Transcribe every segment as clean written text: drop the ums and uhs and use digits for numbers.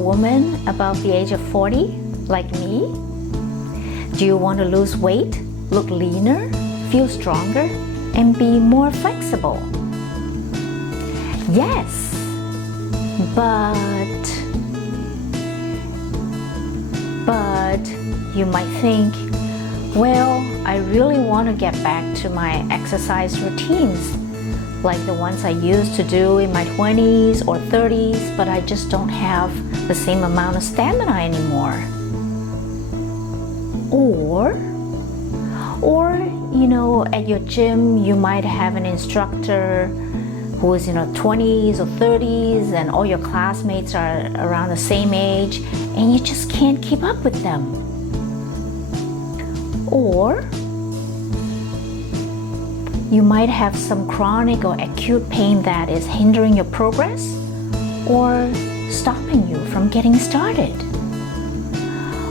woman above the age of 40, like me? Do you want to lose weight, look leaner, feel stronger, and be more flexible? Yes, but you might think, well, I really want to get back to my exercise routines, like the ones I used to do in my 20s or 30s, but I just don't have the same amount of stamina anymore. Or you know, at your gym, you might have an instructor who is in her 20s or 30s, and all your classmates are around the same age, and you just can't keep up with them. Or you might have some chronic or acute pain that is hindering your progress or stopping you from getting started.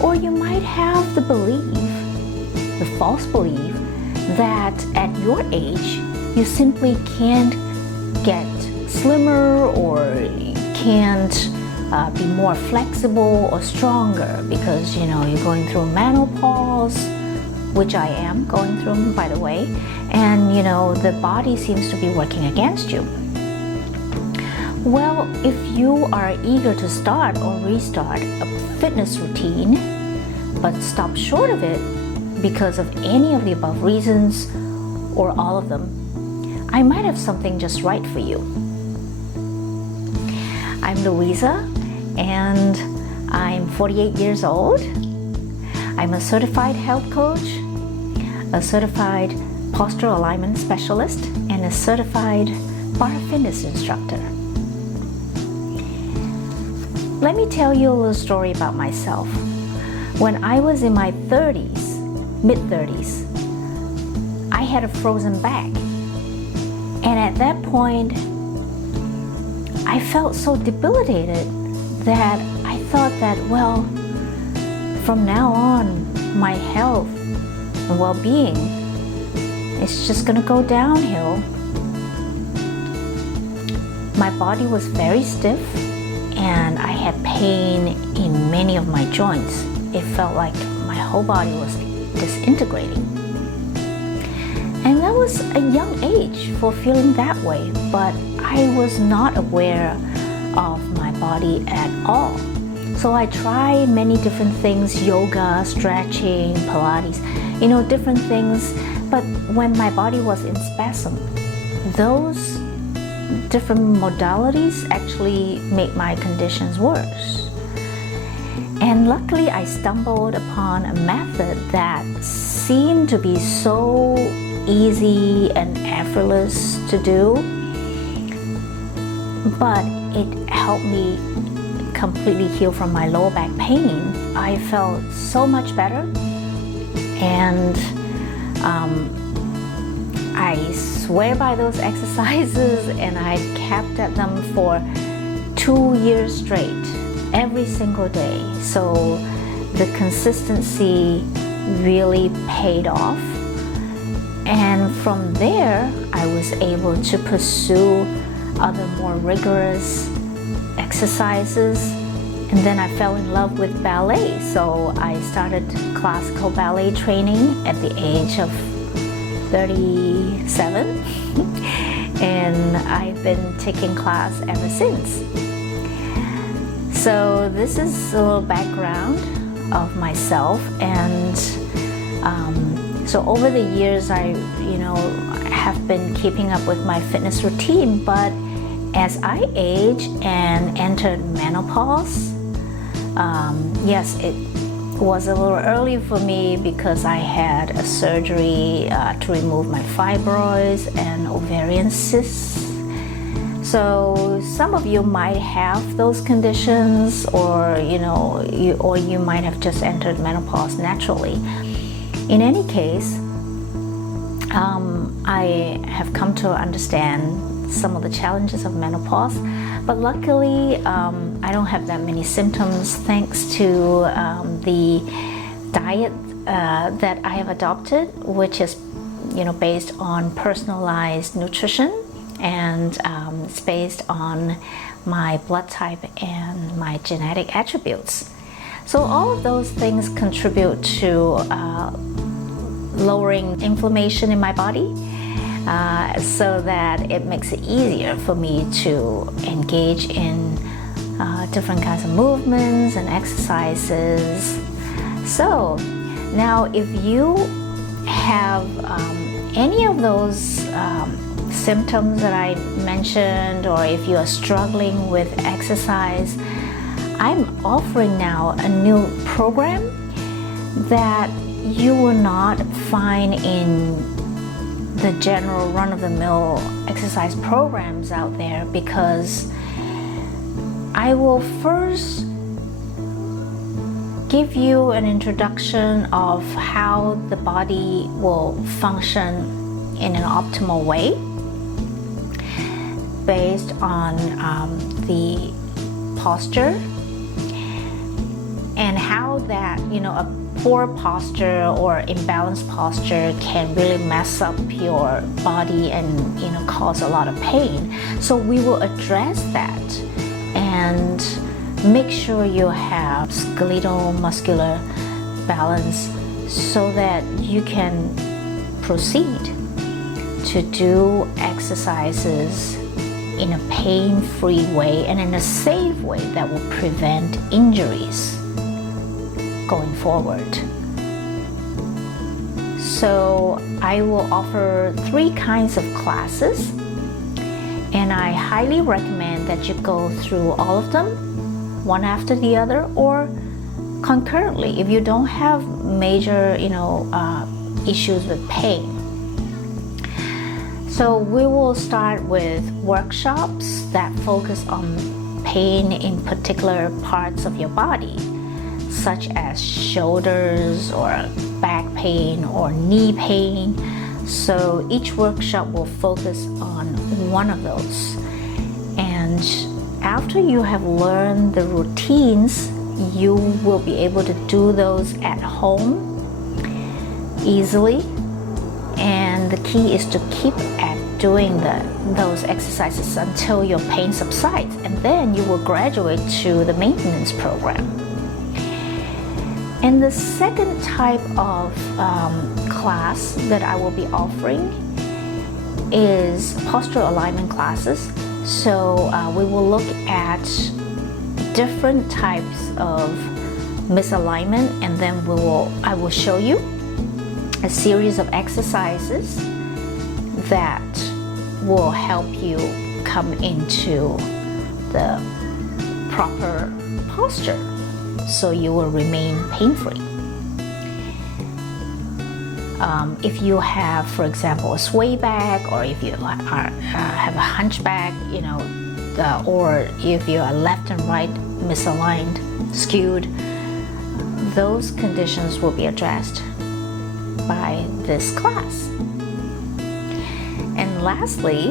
Or you might have the belief, the false belief, that at your age you simply can't get slimmer or can't be more flexible or stronger because, you know, you're going through menopause, which I am going through, by the way, and you know, the body seems to be working against you. Well, if you are eager to start or restart a fitness routine, but stop short of it because of any of the above reasons or all of them, I might have something just right for you. I'm Louisa, and I'm 48 years old. I'm a certified health coach, a certified postural alignment specialist, and a certified Barre fitness instructor. Let me tell you a little story about myself. When I was in my 30s, mid-30s, I had a frozen back. And at that point, I felt so debilitated that I thought that, well, from now on, my health and well-being is just gonna go downhill. My body was very stiff and I had pain in many of my joints. It felt like my whole body was disintegrating. And that was a young age for feeling that way, but I was not aware of my body at all. So I tried many different things, yoga, stretching, pilates, you know, different things. But when my body was in spasm, those different modalities actually made my conditions worse. And luckily I stumbled upon a method that seemed to be so easy and effortless to do, but it helped me completely heal from my lower back pain. I felt so much better, and I swear by those exercises, and I kept at them for 2 years straight, every single day. So the consistency really paid off. And from there, I was able to pursue other more rigorous exercises. And then I fell in love with ballet. So I started classical ballet training at the age of 37. And I've been taking class ever since. So this is a little background of myself, and so over the years I have been keeping up with my fitness routine, but as I age and entered menopause, yes, it was a little early for me because I had a surgery to remove my fibroids and ovarian cysts. So some of you might have those conditions, or you might have just entered menopause naturally. In any case, I have come to understand some of the challenges of menopause, but luckily I don't have that many symptoms thanks to the diet that I have adopted, which is based on personalized nutrition and it's based on my blood type and my genetic attributes. So all of those things contribute to lowering inflammation in my body, so that it makes it easier for me to engage in different kinds of movements and exercises. So now if you have any of those symptoms that I mentioned, or if you are struggling with exercise, I'm offering now a new program that you will not find in the general run-of-the-mill exercise programs out there, because I will first give you an introduction of how the body will function in an optimal way based on the posture, and how that, a poor posture or imbalanced posture can really mess up your body and cause a lot of pain. So we will address that and make sure you have skeletal muscular balance so that you can proceed to do exercises in a pain-free way and in a safe way that will prevent injuries going forward. So I will offer 3 kinds of classes, and I highly recommend that you go through all of them one after the other, or concurrently if you don't have major issues with pain. So we will start with workshops that focus on pain in particular parts of your body, such as shoulders or back pain or knee pain. So each workshop will focus on one of those. And after you have learned the routines, you will be able to do those at home easily. And the key is to keep at doing those exercises until your pain subsides, and then you will graduate to the maintenance program. And the second type of class that I will be offering is postural alignment classes. So we will look at different types of misalignment, and then I will show you a series of exercises that will help you come into the proper posture, so you will remain pain-free. If you have, for example, a sway back, or if you have a hunchback, or if you are left and right misaligned, skewed, those conditions will be addressed by this class. And lastly,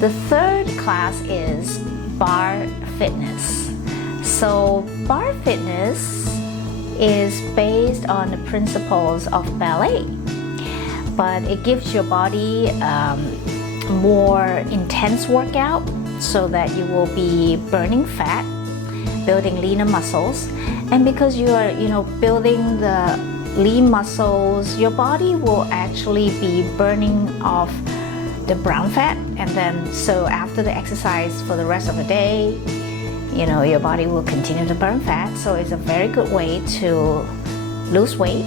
the third class is Barre Fitness. So Barre Fitness is based on the principles of ballet, but it gives your body more intense workout so that you will be burning fat, building leaner muscles. And because you are building the lean muscles, your body will actually be burning off the brown fat, and then so after the exercise for the rest of the day, your body will continue to burn fat. So it's a very good way to lose weight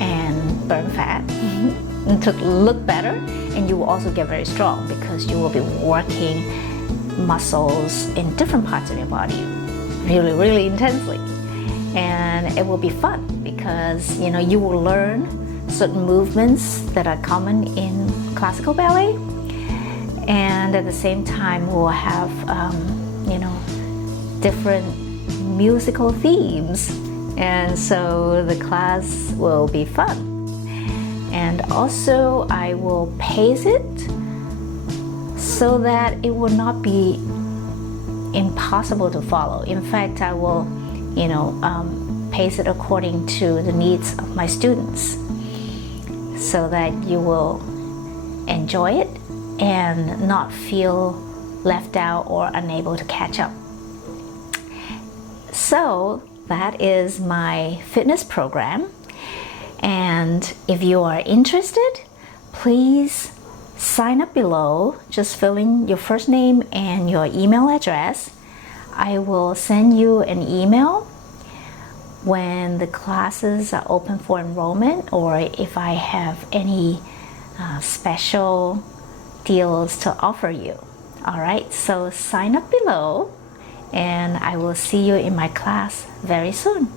and burn fat and to look better, and you will also get very strong because you will be working muscles in different parts of your body really, really intensely. And it will be fun because you will learn certain movements that are common in classical ballet, and at the same time we'll have different musical themes, and so the class will be fun. And also I will pace it so that it will not be impossible to follow. In fact, I will pace it according to the needs of my students, so that you will enjoy it and not feel left out or unable to catch up. So that is my fitness program, and if you are interested, please sign up below. Just fill in your first name and your email address. I will send you an email when the classes are open for enrollment, or if I have any special deals to offer you. All right, so sign up below, and I will see you in my class very soon.